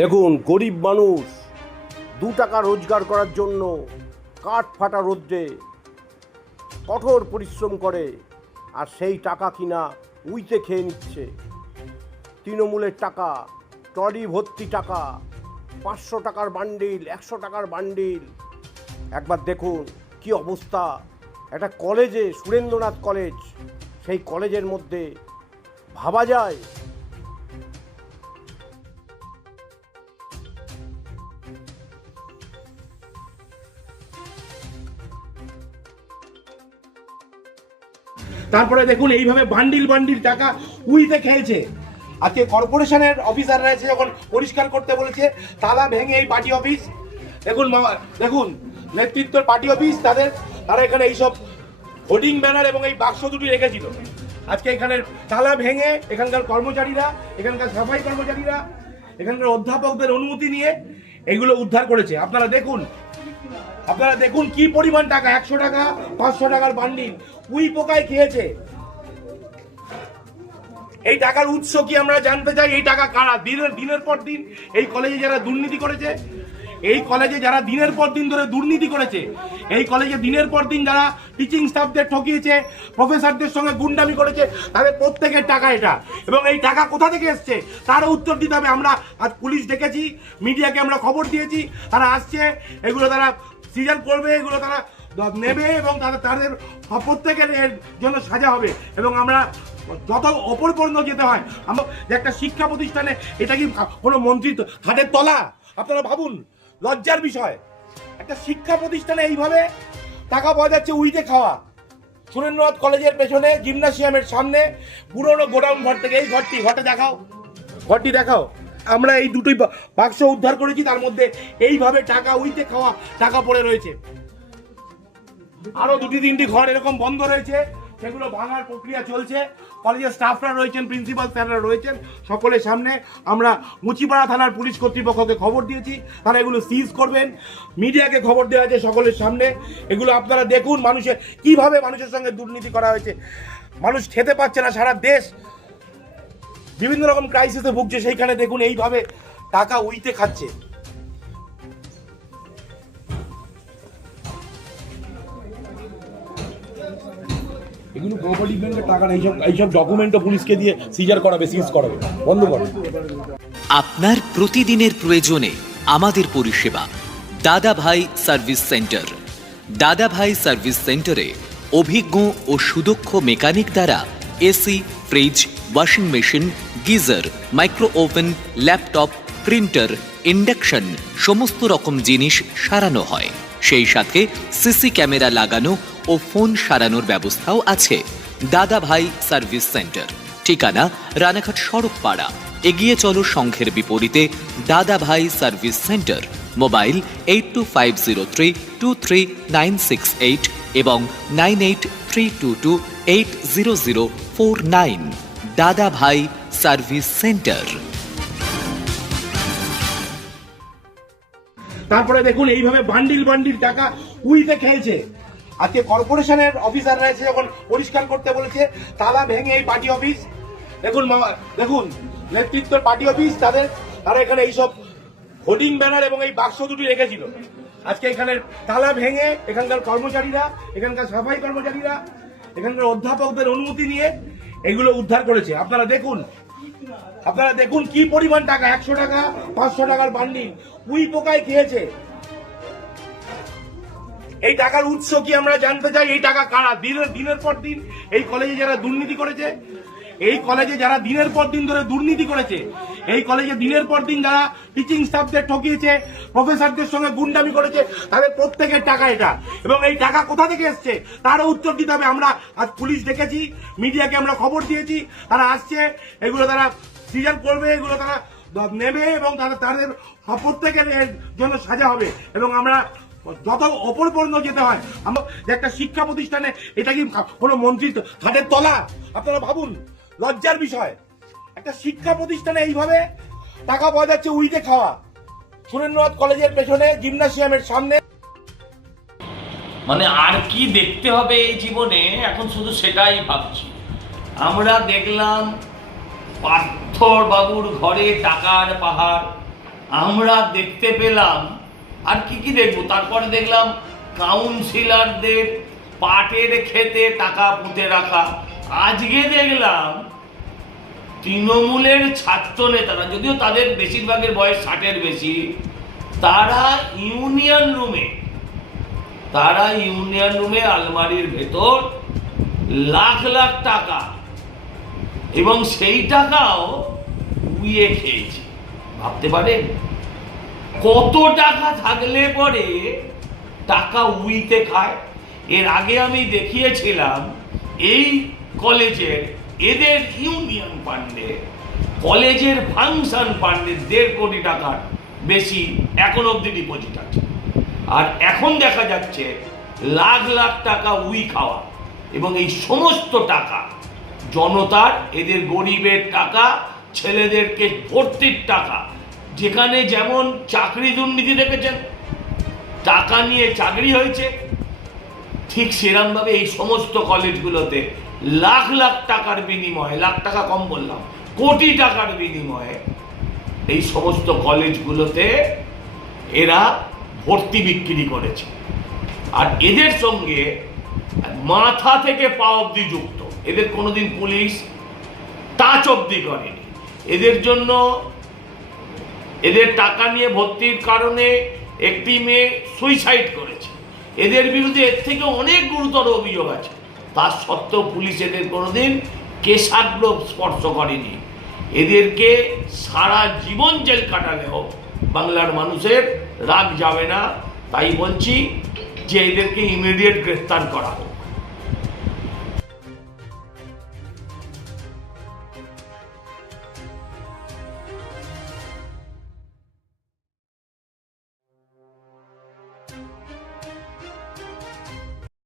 দেখুন, গরিব মানুষ 2 টাকা রোজগার করার জন্য কাঠ ফাটা রোদ্রে কঠোর পরিশ্রম করে, আর সেই টাকা কিনা উইতে খেয়ে নিচ্ছে। তৃণমূলের টাকা, ট্রলি ভর্তি টাকা, 500 টাকার বান্ডিল, 100 টাকার বান্ডিল। একবার দেখুন কি অবস্থা। একটা কলেজে, সুরেন্দ্রনাথ কলেজ, সেই কলেজের মধ্যে ভাবা যায় তারপরে দেখুন এইভাবে বান্ডিল বান্ডিল টাকা উইতে খেয়েছে। আজকে কর্পোরেশনের অফিসাররা এসে যখন পরিষ্কার করতে বলেছে, তালা ভেঙে এই পার্টি অফিস, দেখুন নেতৃত্বের পার্টি অফিস, তারা এখানে এইসব হোর্ডিং ব্যানার এবং এই বাক্স দুটি রেখেছিল। আজকে এখানের তালা ভেঙে এখানকার কর্মচারীরা, এখানকার সাফাই কর্মচারীরা, এখানকার অধ্যাপকদের অনুমতি নিয়ে এগুলো উদ্ধার করেছে। আপনারা দেখুন কি পরিমাণ টাকা, 100 টাকা 500 টাকার বান্ডিল উই পোকায় খেয়েছে। এই টাকার উৎস কি আমরা জানতে চাই। এই টাকা কারা দিনের পর দিন এই কলেজে যারা দুর্নীতি করেছে, এই কলেজে যারা দিনের পর দিন ধরে দুর্নীতি করেছে, এই কলেজে দিনের পর দিন যারা টিচিং স্টাফদের ঠকিয়েছে, প্রফেসরদের সঙ্গে গুন্ডামি করেছে, তাদের প্রত্যেকের টাকা এটা। এবং এই টাকা কোথা থেকে এসছে তারও উত্তর দিতে হবে। আমরা আজ পুলিশ ডেকেছি, মিডিয়াকে আমরা খবর দিয়েছি, তারা আসছে, এগুলো তারা সিজন করবে, এগুলো তারা নেবে এবং তাদের প্রত্যেকের এর জন্য সাজা হবে। এবং আমরা যত ওপর পর্যন্ত যেতে হয়, আমরা একটা শিক্ষা প্রতিষ্ঠানে, এটা কি কোনো মন্ত্রী খাটের তলা? আপনারা ভাবুন, লজ্জার বিষয়। একটা শিক্ষা প্রতিষ্ঠানে এইভাবে টাকা পাওয়া যাচ্ছে উইতে খাওয়া। সুরেন্দ্রনাথ কলেজের পেছনে জিমনাসিয়ামের সামনে পুরনো গোডাউন ঘর থেকে, এই ঘরটি দেখাও। আমরা এই দুটোই বাক্স উদ্ধার করেছি, তার মধ্যে এইভাবে টাকা উইতে খাওয়া টাকা পড়ে রয়েছে। আরো 2-3টি ঘর এরকম বন্ধ রয়েছে, সেগুলো ভাঙার প্রক্রিয়া চলছে। কলেজের স্টাফরা রয়েছেন, প্রিন্সিপাল স্যাররা রয়েছেন, সকলের সামনে আমরা মুচিপাড়া থানার পুলিশ কর্তৃপক্ষকে খবর দিয়েছি, তারা এগুলো সিজ করবেন। মিডিয়াকে খবর দেওয়া আছে সকলের সামনে। এগুলো আপনারা দেখুন কিভাবে মানুষের সঙ্গে দুর্নীতি করা হয়েছে। মানুষ খেতে পাচ্ছে না, সারা দেশ বিভিন্ন রকম ক্রাইসিসে ভুগছে, সেইখানে দেখুন এইভাবে টাকা উইতে খাচ্ছে। এগুলো কোঅপারেটিভ ব্যাংকের টাকা না, এইসব ডকুমেন্টও পুলিশকে দিয়ে সিজ করাবে। বন্ধ করো। আপনার প্রতিদিনের প্রয়োজনে আমাদের পরিষেবা দাদা ভাই সার্ভিস সেন্টার। দাদা ভাই সার্ভিস সেন্টারে অভিজ্ঞ ও সুদক্ষ মেকানিক দ্বারা AC, fridge, washing machine, geyser, micro oven, laptop, printer, induction সমস্ত রকম জিনিস সারানো হয়। সেই সাথে সিসি ক্যামেরা লাগানো ও ফোন সারানোর ব্যবস্থাও আছে। দাদা ভাই সার্ভিস সেন্টার, ঠিকানা রানাঘাট সড়ক পাড়া, এগিয়ে চলো সংঘের বিপরীতে দাদা ভাই সার্ভিস সেন্টার। মোবাইল 8250323968 এবং 9832280049। দাদা ভাই সার্ভিস সেন্টার। তারপরে দেখুন এইভাবে বান্ডিল বান্ডিল টাকা উইতে খেয়েছে। আজকে কর্পোরেশনের অফিসাররা এসে যখন পরিষ্কার করতে বলেছে, তালা ভেঙে এই পার্টি অফিস, দেখুন নেতৃত্বের পার্টি অফিস, তারা এখানে এইসব হোর্ডিং ব্যানার এবং এই বাক্স দুটি রেখেছিল। আজকে এখানের তালা ভেঙে এখানকার কর্মচারীরা, এখানকার সাফাই কর্মচারীরা, এখানকার অধ্যাপকদের অনুমতি নিয়ে এগুলো উদ্ধার করেছে। আপনারা দেখুন কি পরিমাণ টাকা, 100 টাকা 500 টাকার বান্ডিল উই পোকায় খেয়েছে। এই টাকার উৎস কি আমরা জানতে চাই। এই টাকা কারা দিনের পর দিন এই কলেজে যারা দুর্নীতি করেছে, এই কলেজে যারা দিনের পর দিন ধরে দুর্নীতি করেছে, এই কলেজে দিনের পর দিন যারা টিচিং স্টাফদের ঠকিয়েছে, প্রফেসরদের সঙ্গে গুন্ডামি করেছে, তাদের প্রত্যেকের টাকা এটা। এবং এই টাকা কোথা থেকে এসছে তারও উত্তর দিতে হবে। আমরা আজ পুলিশ ডেকেছি, মিডিয়াকে আমরা খবর দিয়েছি, তারা আসছে, এগুলো তারা সিজন করবে, এগুলো তারা নেবে এবং তাদের প্রত্যেকের এর জন্য সাজা হবে। এবং আমরা যত ওপর পর্যন্ত যেতে হয়, আমরা একটা শিক্ষা প্রতিষ্ঠানে, এটা কি কোনো মন্ত্রী খাটের তলা? আপনারা ভাবুন, লজ্জার বিষয়। একটা শিক্ষা প্রতিষ্ঠানে এইভাবে টাকা পাওয়া যাচ্ছে উইতে খাওয়া। সুরেন্দ্রনাথ কলেজের পেছনে জিমনাসিয়ামের সামনে। মানে আর কি দেখতে হবে এই জীবনে, এখন শুধু সেটাই ভাবছি। আমরা দেখলাম পার্থ বাবুর ঘরে টাকার পাহাড়, আমরা দেখতে পেলাম, আর কি কি দেখবো, তারপরে দেখলাম কাউন্সিলরদের পাটের খেতে টাকা পুঁতে রাখা। আজকে দেখলাম তৃণমূলের ছাত্র নেতারা, যদিও তাদের বেশিরভাগের বয়স 60-এর বেশি, তারা ইউনিয়ন রুমে আলমারির ভেতর লাখ লাখ টাকা, এবং সেই টাকাও উইয়ে খেয়েছে। ভাবতে পারেন কত টাকা থাকলে পরে টাকা উইতে খায়। এর আগে আমি দেখিয়েছিলাম এই কলেজের, এদের ইউনিয়ন ফান্ডে, কলেজের ফাংশন ফান্ডে 1.5 কোটি টাকার বেশি এখন অবধি ডিপোজিট আছে। আর এখন দেখা যাচ্ছে লাখ লাখ টাকা উই খাওয়া, এবং এই সমস্ত টাকা জনতার, এদের গরিবের টাকা, ছেলেদেরকে ভর্তির টাকা। যেখানে যেমন চাকরি দুর্নীতি দেখেছেন, টাকা নিয়ে চাকরি হয়েছে, ঠিক সেরকমভাবে এই সমস্ত কলেজগুলোতে লাখ লাখ টাকার বিনিময়ে, লাখ টাকা কম বললাম, কোটি টাকার বিনিময়ে এই সমস্ত কলেজগুলোতে এরা ভর্তি বিক্রি করেছে। আর এদের সঙ্গে মাথা থেকে পা অবধি যুক্ত। এদের কোনোদিন পুলিশ টাচ অবধি করেনি। এদের জন্য, এদের টাকা নিয়ে ভর্তির কারণে একটি মেয়ে সুইসাইড করেছে। এদের বিরুদ্ধে এর থেকে অনেক গুরুতর অভিযোগ আছে। তার সত্ত্বেও পুলিশ এদের কোনোদিন কেশাগ্র স্পর্শ করেনি। এদেরকে সারা জীবন জেল কাটালেও বাংলার মানুষের রাগ যাবে না। তাই বলছি যে এদেরকে ইমিডিয়েট গ্রেফতার করা হোক।